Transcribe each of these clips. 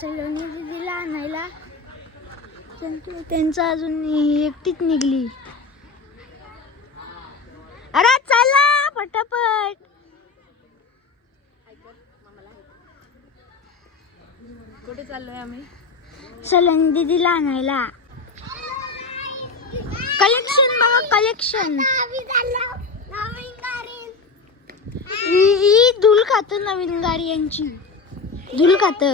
सलोनी दीदीला आणायला त्यांचं अजून एकटीच निघली. अरे चला पटापट. कुठे चाललोय आम्ही? सलोनी दीदीला आणायला. कलेक्शन बघा कलेक्शन. ही धूल खात नवीन गाडी यांची धूल खात.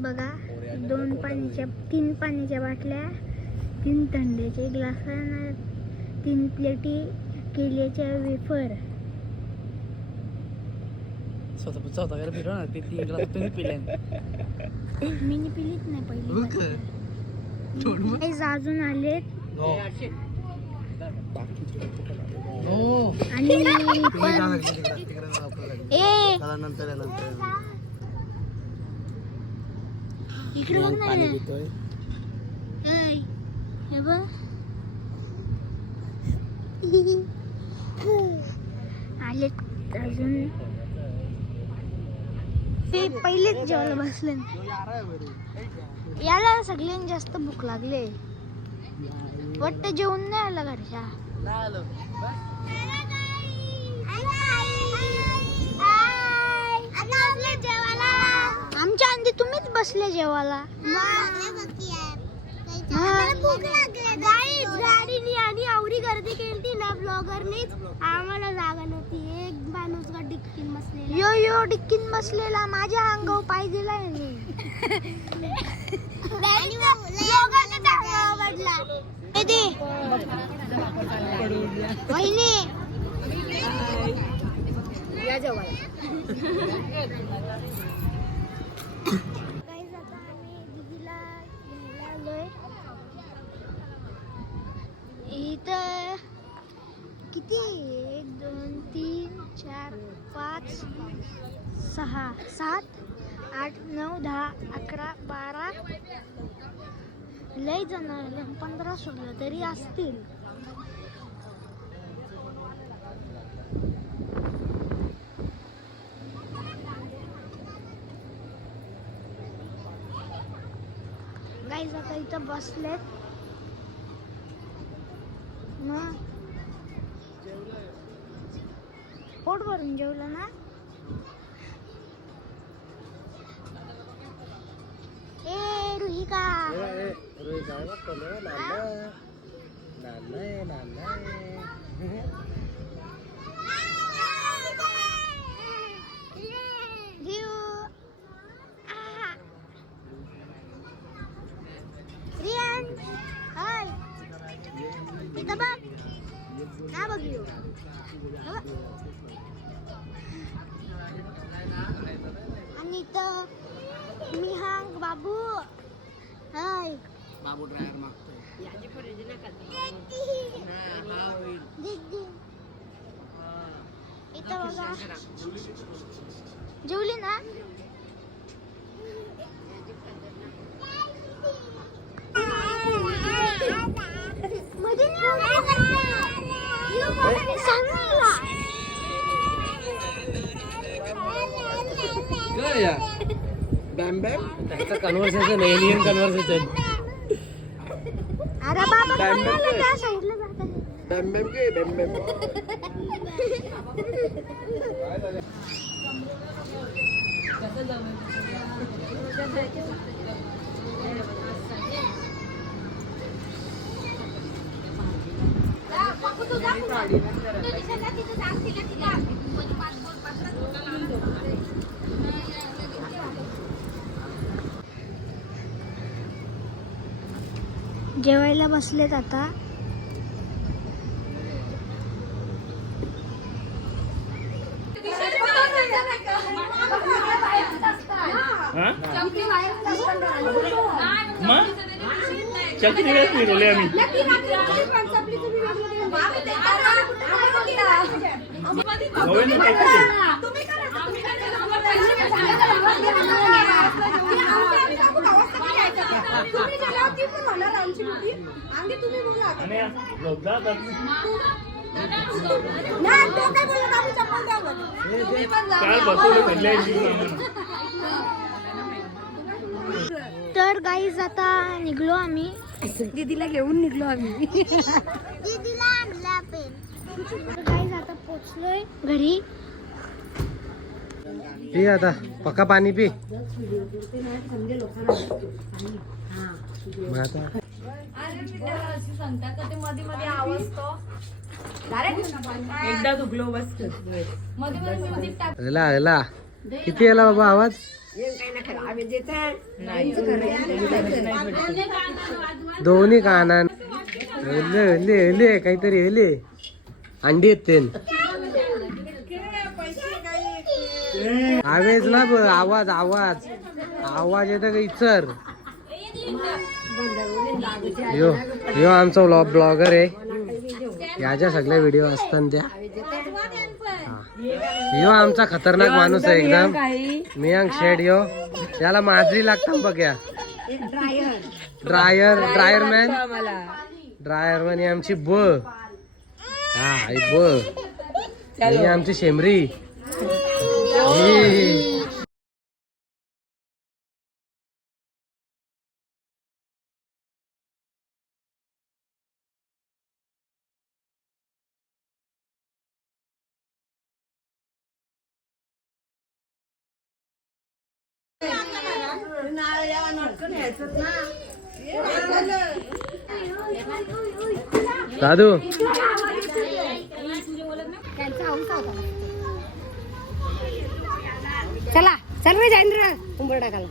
बघा 3 पाण्याच्या बाटल्या, 3 थंडीचे ग्लास, 3 प्लेटी केल्याच्या वेफर. स्वतः पिलो ना ते 3 ग्लास तुम्ही पिले. मी पिलीच नाही पहिली. अजून आलेत आणि इकडे बघ ना. हे बघ आलेत अजून. ते पहिलेच जेवायला बसले. याला सगळ्यांनी जास्त भूक लागले वाटतं. जेवण नाही आला घरच्या. आमच्या आधी तुम्हीच बसले जेवायला. गाडीनी आणि आवडी गर्दी केली ना ब्लॉगरनीच. आम्हाला जागा नव्हती. एक माणूस डिक्कीन बसलेला. यो डिक्कीन बसलेला माझ्या अंगावर पाय दिलाय. या जेवायला. आता आम्ही दीदीला घ्यायला आलोय. इथं किती 1 2 3 4 5 6 7 8 9 10 11 12 लय जण 15 16 तरी असतील. गाईज आता इथं बसलेत मग पोट भरून जेवलं ना. ए रुहिका रियान हाय इथं बघ ना. बघ येऊ आणि इथं मिहांग बाबू हाय. बाबू ड्रायव्हर मागतोय. इथं बघा जेवली ना. बॅम बॅम कन्व्हर्सेशन एलियन कन्व्हर्सेशन. अरे बाबा त्या साईडला जातात. बॅम बॅम के बॅम बॅम. जेवायला बसलेत आता. चकरी वेळ फिरवले आम्ही. तर गाईज आता निघलो आम्ही. दीदीला घेऊन निघलो आम्ही. दीदीला आणला पेन. गाईज आता पोचलोय घरी. पी आता पक्का पाणी पी. मग आता एकदा दुखलो बस. हला हला किती आला बाबा आवाज. दोन्ही कानान हले हले हले काहीतरी हले अंडी येते. आवेज ना ब आवाज आवाज आवाज येतं का इचर. यो यो आमचा ब्लॉगर आहे. याच्या सगळ्या व्हिडिओ असतात त्या. यो आमचा खतरनाक माणूस आहे एकदम. मियांक शेड यो त्याला माजरी लागतात बघ. या ड्रायर मॅन ही आमची ब. हा ही ब ही आमची शेमरी. दादू चला चल रे जाईन रे उंबर टाकायला.